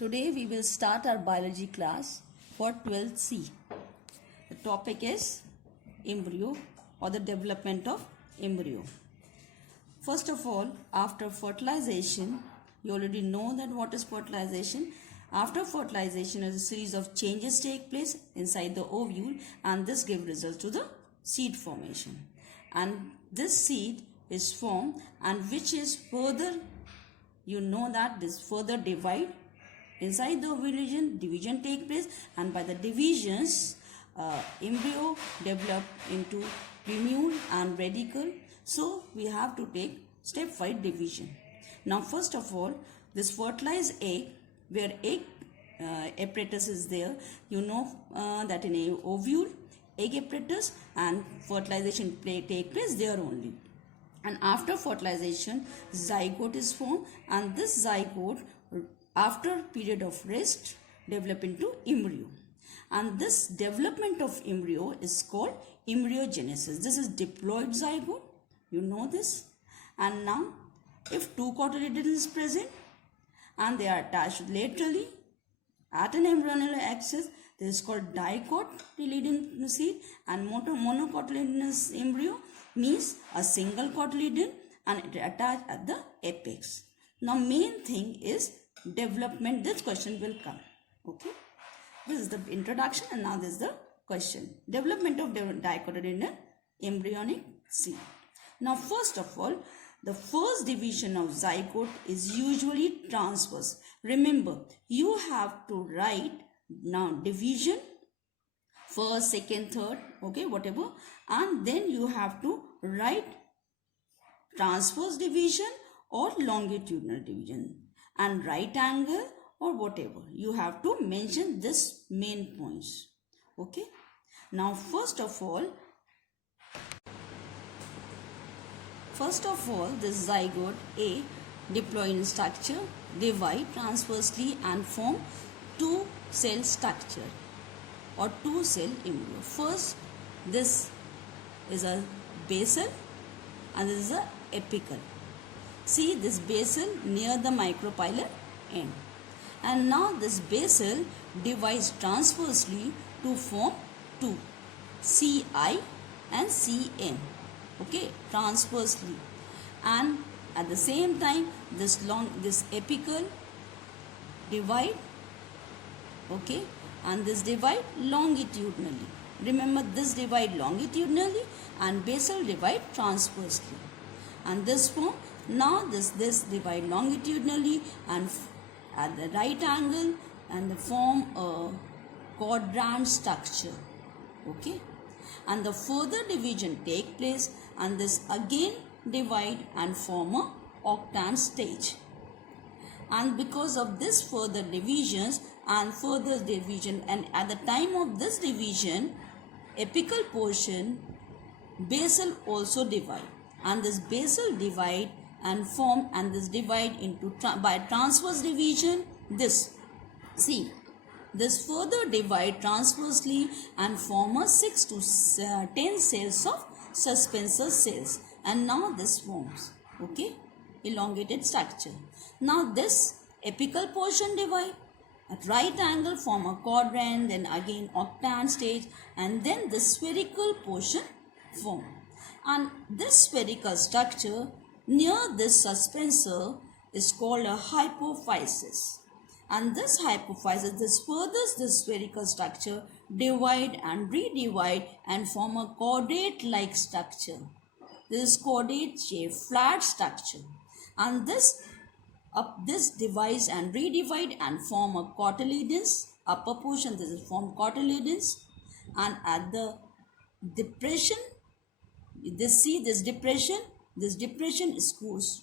Today we will start our biology class for 12th C. The topic is embryo or the development of embryo. First of all, after fertilization, you already know that what is fertilization. After fertilization, a series of changes take place inside the ovule and this gives result to the seed formation. And this seed is formed and which is further, you know that this further divide. Inside the ovulation, division take place and by the divisions, embryo develop into plumule and radicle. So, we have to take stepwise division. Now, first of all, this fertilized egg, where egg apparatus is there, you know that in a ovule, egg apparatus and fertilization take place there only. And after fertilization, zygote is formed and this zygote after period of rest develop into embryo. And this development of embryo is called embryogenesis. This is diploid zygote. You know this. And now, if two cotyledons is present and they are attached laterally at an embryonal axis, this is called dicotyledon seed, and monocotyledonous embryo means a single cotyledon and it attached at the apex. Now, main thing is development. This question will come. Okay. This is the introduction and now this is the question. Development of dicotyledon embryonic seed. Now, first of all, the first division of zygote is usually transverse. Remember, you have to write now division, first, second, third, okay, whatever. And then you have to write transverse division or longitudinal division and right angle or whatever. You have to mention this main points. Okay. Now, first of all, this zygote A diploid structure divide transversely and form two cell structure or two cell embryo. First, this is a basal and this is a apical. See this basal near the micropylar end. And now this basal divides transversely to form two, Ci and Cn. Okay, transversely, and at the same time this apical divide, okay, and this divide longitudinally. Remember, this divide longitudinally and basal divide transversely, and this form. Now this divide longitudinally and at the right angle and form a quadrant structure. Okay, and the further division take place and this again divide and form a octant stage. And because of this further divisions and further division, and at the time of this division, apical portion basal also divide, and this basal divide and form and this divide into by transverse division. This, see, this further divide transversely and form a 6 to 10 cells of suspensor cells, and now this forms, okay, elongated structure. Now this apical portion divide at right angle form a quadrant, then again octant stage, and then the spherical portion form. And this spherical structure near this suspensor is called a hypophysis. And this hypophysis, this furthers the spherical structure, divide and redivide and form a chordate-like structure. This is chordate shape, flat structure. And this divides and redivide and form a cotyledons. Upper portion, this is form cotyledons. And at the depression, this depression is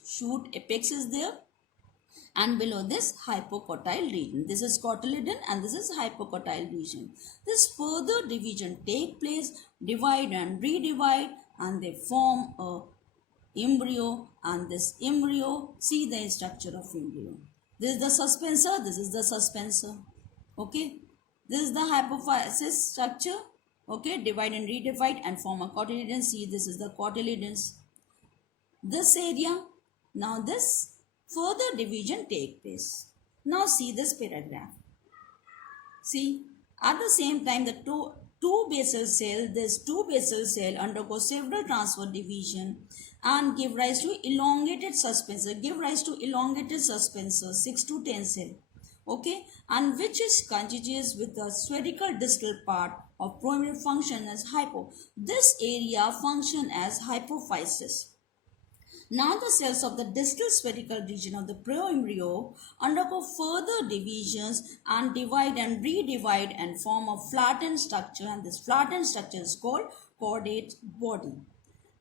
shoot apex is there. And below this hypocotyle region. This is cotyledon and this is hypocotyle region. This further division take place, divide and redivide, and they form a embryo, and this embryo, see the structure of embryo. This is the suspensor, this is the suspensor. Okay. This is the hypophysis structure. Okay. Divide and redivide and form a cotyledon. See, this is the cotyledons. This area, now this further division take place. Now see this paragraph. See, at the same time, the two basal cell undergo several transfer division and give rise to elongated suspensor. 6 to 10 cell. Okay, and which is contiguous with the spherical distal part of primary function as hypo. This area function as hypophysis. Now the cells of the distal spherical region of the pro-embryo undergo further divisions and divide and redivide and form a flattened structure, and this flattened structure is called caudate body.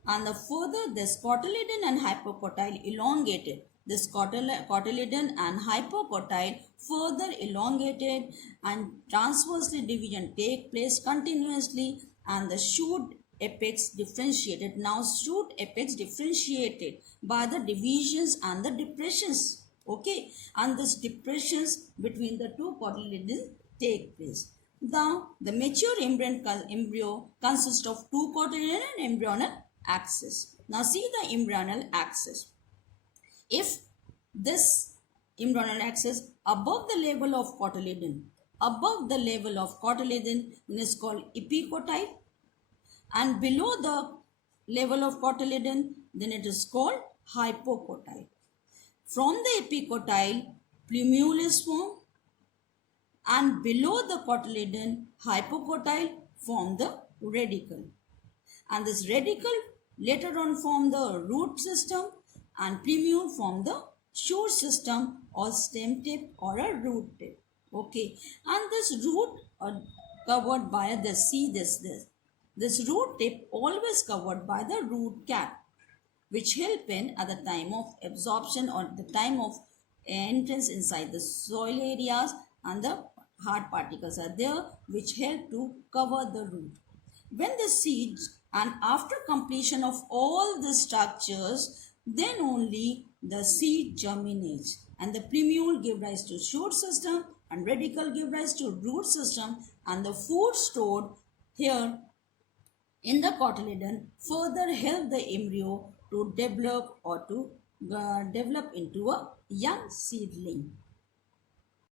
And the further this cotyledon and hypocotyle elongated. This cotyledon and hypocotyle further elongated and transversely division take place continuously, and the shoot apex differentiated. Now shoot apex differentiated by the divisions and the depressions. Okay, and these depressions between the two cotyledons take place. Now the mature embryo consists of two cotyledon and embryonal axis. Now see the embryonal axis. If this embryonal axis above the level of cotyledon, then is called epicotyle, and below the level of cotyledon, then it is called hypocotyle. From the epicotyle, plumule is formed, and below the cotyledon, hypocotyle form the radicle. And this radicle later on form the root system, and plumule form the shoot system or stem tip or a root tip. Okay, and this root covered by this. This root tip always covered by the root cap, which help in at the time of absorption or the time of entrance inside the soil areas, and the hard particles are there which help to cover the root. When the seeds, and after completion of all the structures, then only the seed germinates, and the plumule give rise to shoot system, and radicle give rise to root system, and the food stored here in the cotyledon further help the embryo to develop or to develop into a young seedling.